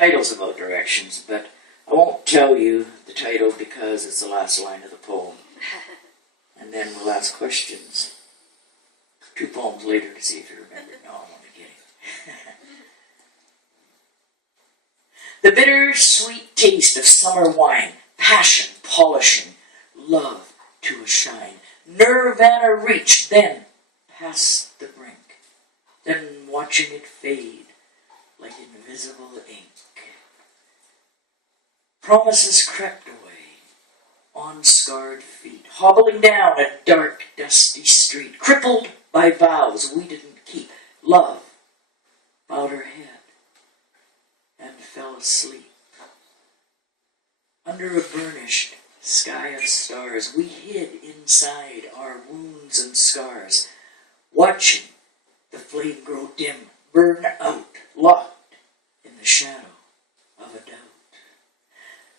title's about directions, but I won't tell you the title because it's the last line of the poem. And then we'll ask questions 2 poems later to see if you remember. No, I'm only kidding. The bitter-sweet taste of summer wine, passion polishing, love to a shine. Nirvana reached, then past the brink, then watching it fade like invisible ink. Promises crept away on scarred feet, hobbling down a dark, dusty street, crippled by vows we didn't keep. Love bowed her head and fell asleep. Under a burnished sky of stars, we hid inside our wounds and scars, watching the flame grow dim, burn out, locked in the shadow of a doubt.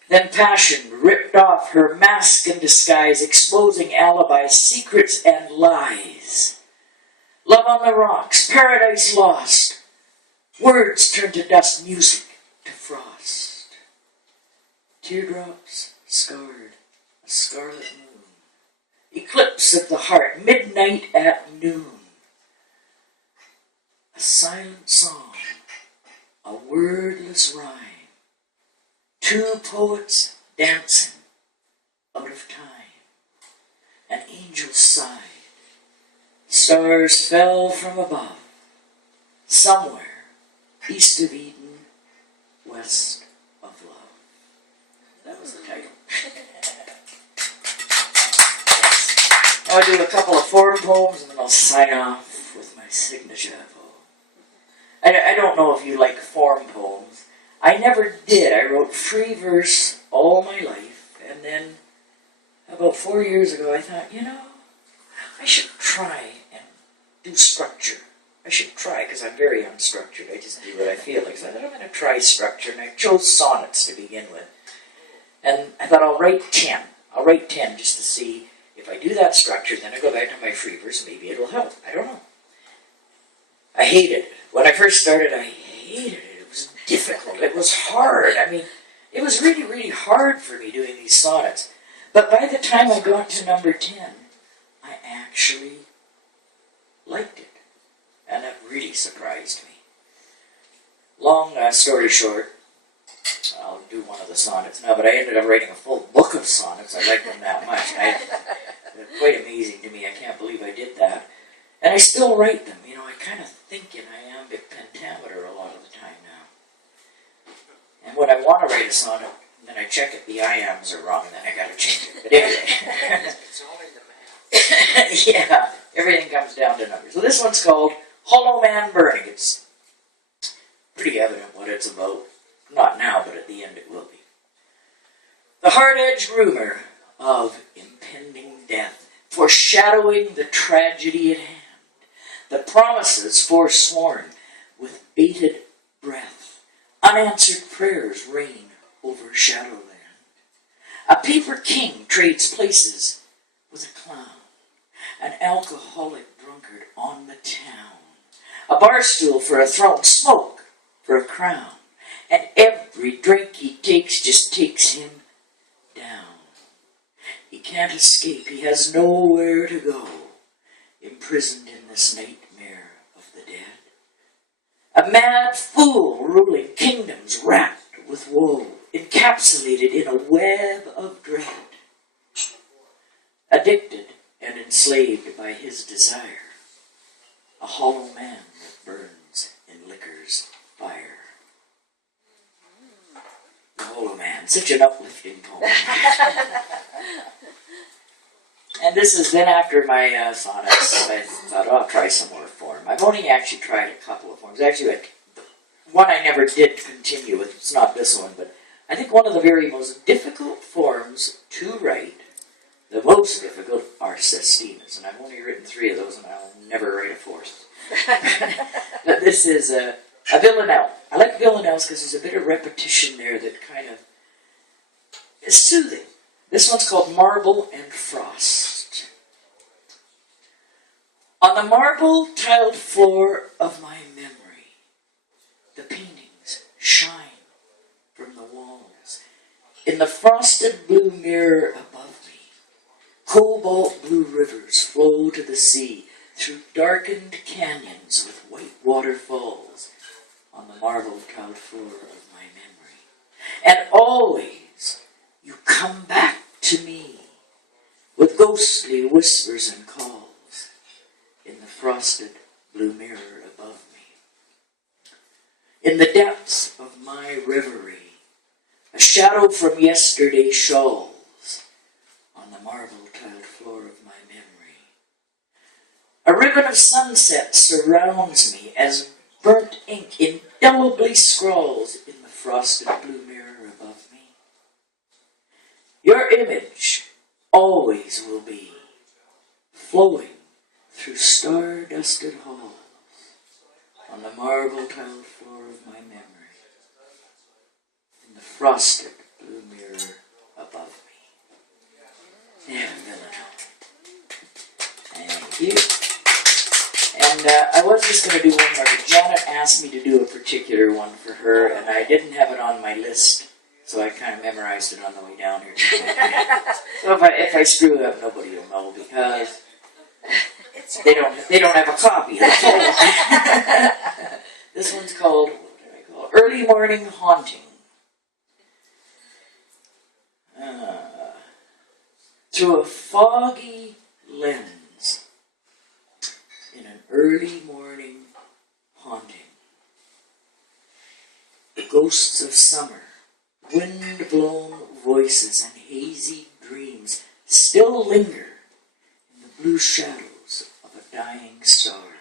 Then passion ripped off her mask and disguise, exposing alibis, secrets, and lies. Love on the rocks, paradise lost. Words turned to dust, music to frost. Teardrops scarred a scarlet moon. Eclipse of the heart, midnight at noon. A silent song, a wordless rhyme. 2 poets dancing out of time. An angel sighed. Stars fell from above. Somewhere east of Eden, west of love. That was the title. Yes. Now I'll do a couple of form poems and then I'll sign off with my signature poem. I don't know if you like form poems. I never did. I wrote free verse all my life, and then about 4 years ago I thought, I should try and do structure. I should try, because I'm very unstructured. I just do what I feel like. So I thought I'm going to try structure, and I chose sonnets to begin with. And I thought I'll write 10. I'll write 10 just to see if I do that structure, then I go back to my free verse, maybe it'll help. I don't know. I hated it. When I first started, I hated it. It was difficult. It was hard. I mean, it was really, really hard for me doing these sonnets. But by the time I got to number 10, I actually liked it. And that really surprised me. Long story short, I'll do one of the sonnets now, but I ended up writing a full book of sonnets. I liked them that much. They're quite amazing to me. I can't believe I did that. And I still write them. I kind of think in iambic pentameter a lot of the time now. And when I want to write a sonnet, then I check it, the iambs are wrong, and then I got to change it. But anyway. It's all in the math. Yeah, everything comes down to numbers. So this one's called Hollow Man Burning. It's pretty evident what it's about. Not now, but at the end it will be. The hard-edged rumor of impending death, foreshadowing the tragedy at hand. The promises forsworn with bated breath. Unanswered prayers reign over Shadowland. A paper king trades places with a clown. An alcoholic drunkard on the town. A bar stool for a throne, smoke for a crown. And every drink he takes just takes him down. He can't escape, he has nowhere to go. Imprisoned in this nightmare of the dead. A mad fool ruling kingdoms wrapped with woe. Encapsulated in a web of dread. Addicted and enslaved by his desire. A hollow man that burns in liquor's fire. The Hollow Man, such an uplifting poem. And this is then after my sonnets, I thought, I'll try some more form. I've only actually tried a couple of forms. Actually, the one I never did continue with, it's not this one, but I think one of the very most difficult forms to write, the most difficult, are sestinas. And I've only written 3 of those, and I'll never write a 4th. But this is a villanelle. I like villanelles because there's a bit of repetition there that kind of is soothing. This one's called Marble and Frost. On the marble-tiled floor of my memory, the paintings shine In the frosted blue mirror above me, cobalt blue rivers flow to the sea through darkened canyons with white waterfalls on the marble tiled floor of my memory. And always you come back to me with ghostly whispers and calls in the frosted blue mirror above me. In the depths of my reverie, a shadow from yesterday shawls on the marble tiled floor of my memory. A ribbon of sunset surrounds me as burnt ink indelibly scrawls in the frosted blue mirror above me. Your image always will be flowing through star-dusted halls on the marble tiled floor of my memory. In the frosted blue mirror above me. Yeah, thank you. And I was just going to do one more, but Janet asked me to do a particular one for her, and I didn't have it on my list, so I kind of memorized it on the way down here. So if I screw it up, nobody will know, because they don't have a copy of the poem. This one's called, what did I call it? Early Morning Haunting. Through a foggy lens, in an early morning haunting, the ghosts of summer, wind-blown voices, and hazy dreams still linger in the blue shadows of a dying star.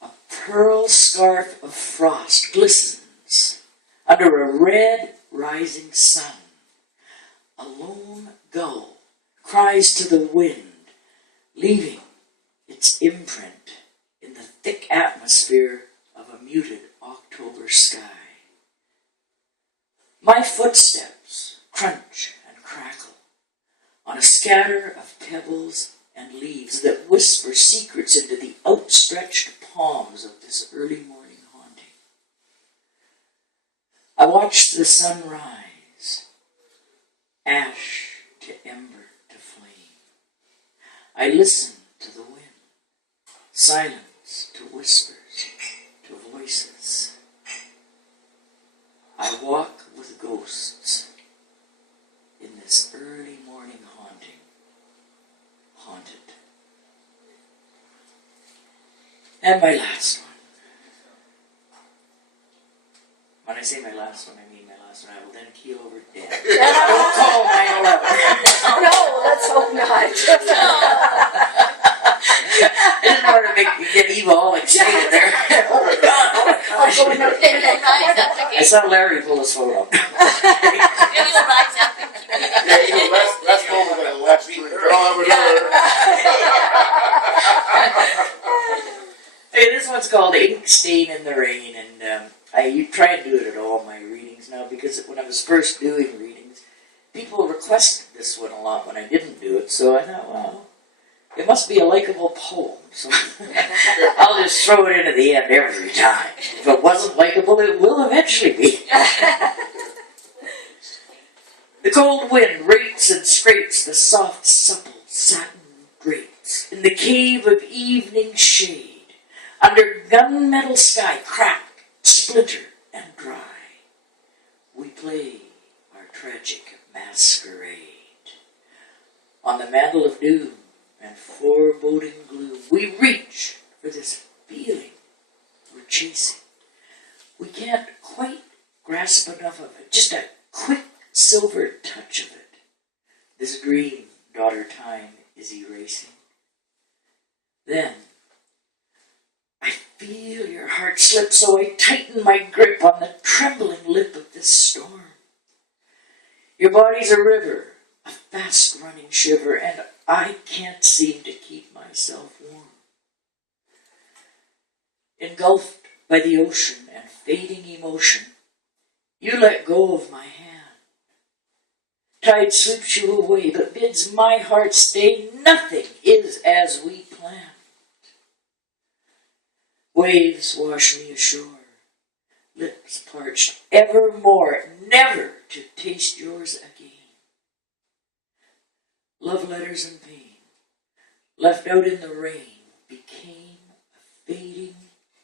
A pearl scarf of frost glistens under a red rising sun. A lone gull cries to the wind, leaving its imprint in the thick atmosphere of a muted October sky. My footsteps crunch and crackle on a scatter of pebbles and leaves that whisper secrets into the outstretched palms of this early morning haunting. I watch the sun rise, ash to ember to flame. I listen to the wind, silence to whispers, to voices. I walk with ghosts in this early morning haunting, haunted. And my last one. When I say my last one, I mean my last one. I will then keel over dead. Don't call 9/11. No, let's hope not. I didn't want to make you get evil all excited there. Oh my God. I saw Larry pull his phone up. Let's go over the left street. Hey, this one's called Ink Stain in the Rain, and I try and do it at all my readings now, because when I was first doing readings, people requested this one a lot when I didn't do it, so I thought, well, it must be a likable poem, so I'll just throw it in at the end every time. If it wasn't likable, it will eventually be. The cold wind rates and scrapes the soft, supple satin drapes in the cave of evening shade, under gunmetal sky, crack, splinter, and dry. We play our tragic masquerade. On the mantle of doom and foreboding gloom, we reach for this feeling we're chasing. We can't quite grasp enough of it, just a quick silver touch of it. This dream, daughter time, is erasing. Then, I feel your heart slip, so I tighten my grip on the trembling lip of this storm. Your body's a river, a fast-running shiver, and I can't seem to keep myself warm. Engulfed by the ocean and fading emotion, you let go of my hand. Tide sweeps you away, but bids my heart stay. Nothing is as we planned. Waves wash me ashore, lips parched evermore, never to taste yours again. Love letters and pain, left out in the rain, became a fading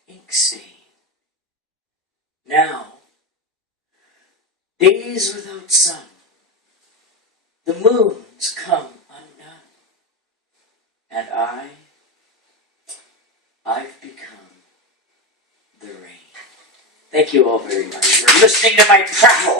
ink stain. Now, days without sun, the moons come undone, and I've become the rain. Thank you all very much for listening to my prattle.